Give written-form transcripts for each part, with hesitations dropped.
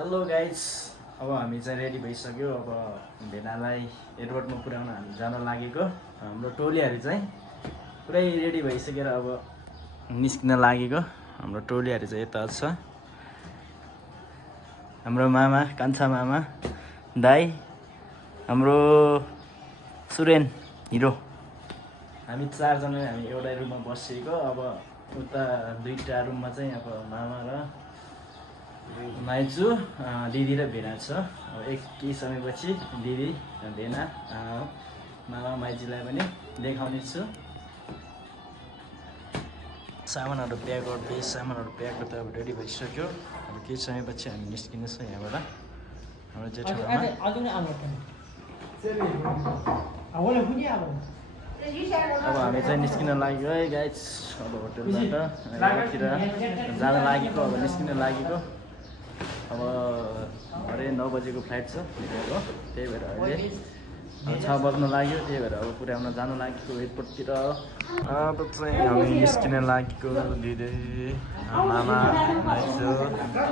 Hello guys, अब हामी चाहिँ रेडी भइसक्यो। अब भेनालाई एयरपोर्टमा पुर्याउन हामी जान लागेको। हाम्रो टोलीहरू चाहिँ पुरै रेडी भइसकेर अब निस्किन लागेको। हाम्रो टोलीहरू चाहिँ यता छ। हाम्रो मामा, कान्छा मामा, दाई, हाम्रो सुरेन हिरो, हामी चारजना हामी एउटै रुममा बसेको। अब उता दुईवटा रुममा चाहिँ अब मामा र माइजू, दिदी र भेना छ। अब केही समयपछि दिदी भेना मामा माइजूलाई पनि देखाउने छु। सामानहरू प्याक गर्दै सामानहरू प्याक गर्दा अब रेडी भइसक्यो। अब केही समयपछि हामी निस्किनेछ यहाँबाट। हाम्रो जेठामा अब हामी चाहिँ निस्किन लाग्यो है गाइज। अब होटलबाट एयरपोर्टतिर जान लागेको। अब निस्किन लागेको। अब भरे 9 बजेको फ्लाइट छ हो, त्यही भएर अहिले 6 बज्न लाग्यो। त्यही भएर अब पुर्याउन जानु लागेको एयरपोर्टतिर। अब चाहिँ हामी निस्किन लागेको। दिदी, मामा, माइजू,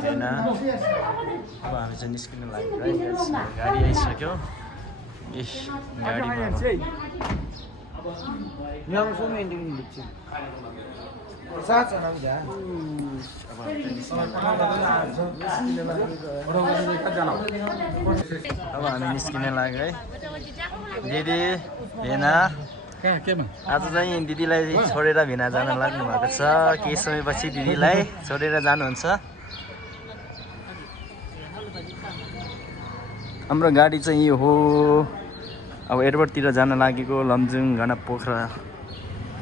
भेना, अब हामी चाहिँ निस्किन लागेको है। गाडी आइसक्यो। गाडीमा अब हामी निस्किन लाग्यो है। दिदी, भेना आज चाहिँ दिदीलाई छोडेर भेना जान लाग्नु भएको छ। केही समयपछि दिदीलाई छोडेर जानुहुन्छ। हाम्रो गाडी चाहिँ यो हो। अब एयरपोर्टतिर जान लागेको। लमजुङ घनपोखरा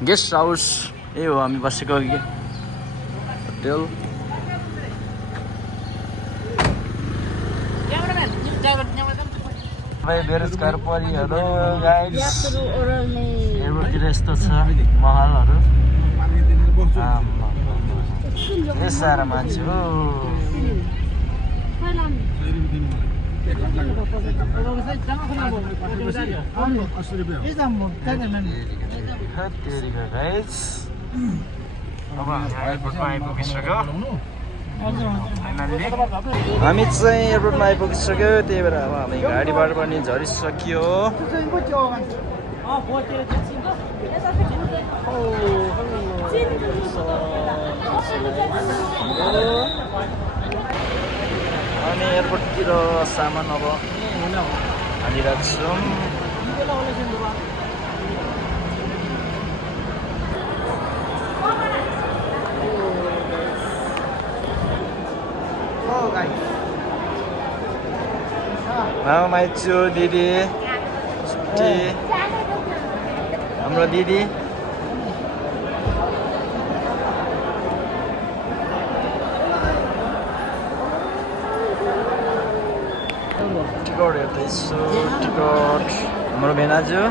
गेस्ट हाउस यही हो हामी बसेको होटल। बेरोजगार परिहरू एयरपोर्टतिर यस्तो छ महलहरू। सारा मान्छे हो। हामी चाहिँ एयरपोर्टमा आइपुगिसक्यो। त्यही भएर अब हामी गाडीबाट पनि झरिसक्यो। अनि एयरपोर्टतिर सामान अब हालिराख्छौँ। मामा, माइजू, दिदी, छुट्टी, हाम्रो दिदी, टिकट हेर्दैछु। टिकट हाम्रो भेनाजु,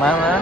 मामा,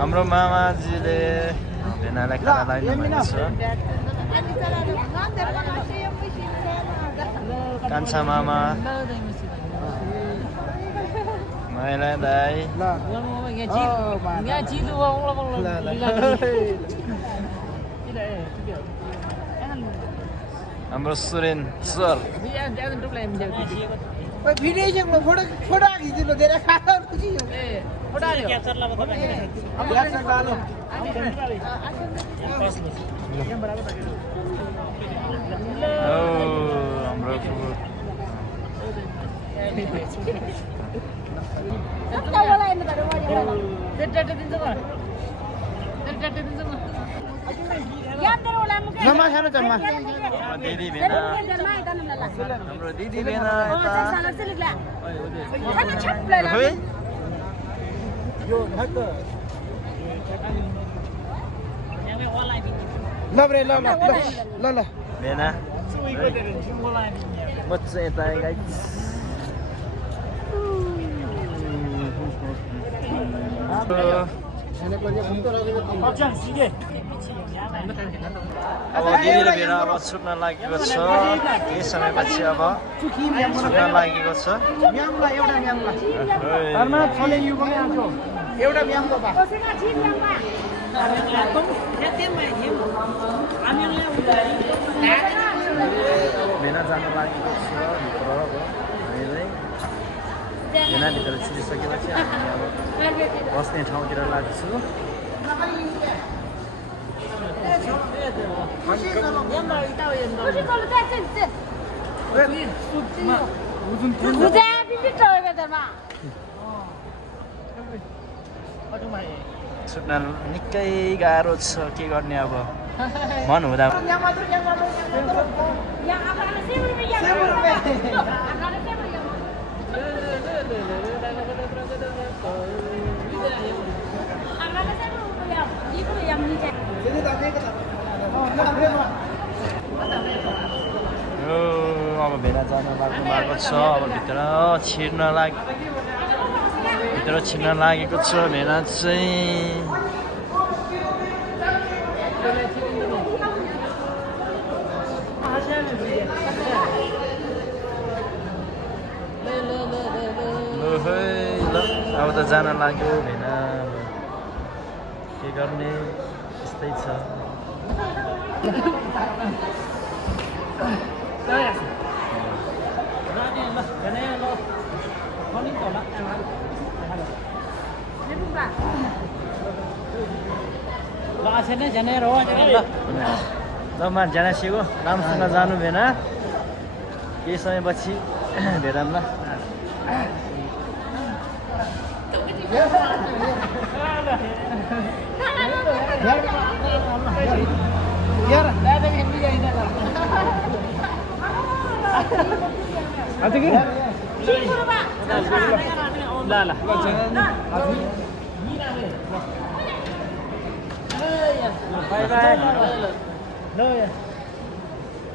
हाम्रो मामाजीले भेनालाई खाना लाइदिनु भएको छ। कान्छा मामा, माइला दाई, हाम्रो सुरेन सर। हाम्रो जम्मा छ र जम्मा दिदी भेना हाम्रो दिदी भेना ल रे ल ल ल ल भेना बच्चा यता गाइस अब दिदी र भेना अब छुट्न लागेको छ केही समयपछि अब छुट्न लागेको छ एउटा म्यामको बा भेना जान लागेको छ भित्र अब हामीलाई भेनाभित्र छिरिसकेपछि हामी अब बस्ने ठाउँतिर लाग्छु छुट्न निकै गाह्रो छ के गर्ने अब मन हुँदा अब भेना जान लाग्नु भएको छ अब भित्र छिर्न लागेको छ भेना चाहिँ ल अब त जान लाग्यो भेना के गर्ने यस्तै छ ल जान सिको राम्रोसँग जानु भएन केही समयपछि भेटौँ ल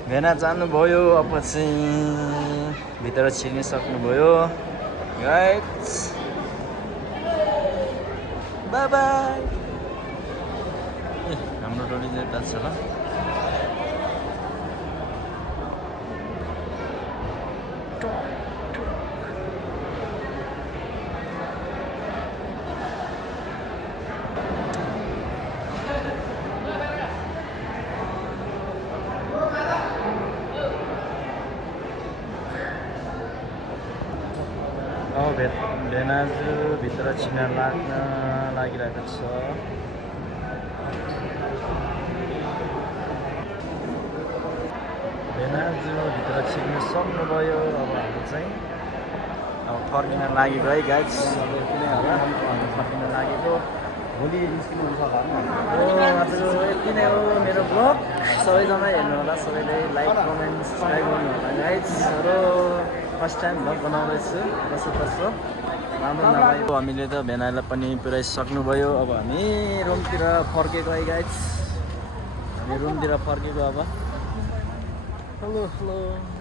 भेना जानुभयो अब चाहिँ भित्र छिर्न सक्नुभयो गाइस बाई बाई हाम्रो टोली चाहिँ यता छ ल भेनाजु भित्र छिर्न लागिरहेको छ भेनाजु भित्र छिर्न सक्नुभयो अब हामी चाहिँ अब फर्किन लागेको है गाइस अब यति नै होला हामी फर्किन लागेको भोलि निस्किनु हुन्छ आजको यति नै हो मेरो ब्लग सबैजना हेर्नु होला सबैले लाइक कमेन्ट सब्सक्राइब गर्नु होला गाइस र फर्स्ट टाइम भ्लग बनाउँदैछु कस्तो राम्रो नभएको हामीले त भेनालाई पनि पुऱ्याइसक्नुभयो अब हामी रुमतिर फर्केको है गाइस हामी रुमतिर फर्केको अब हेलो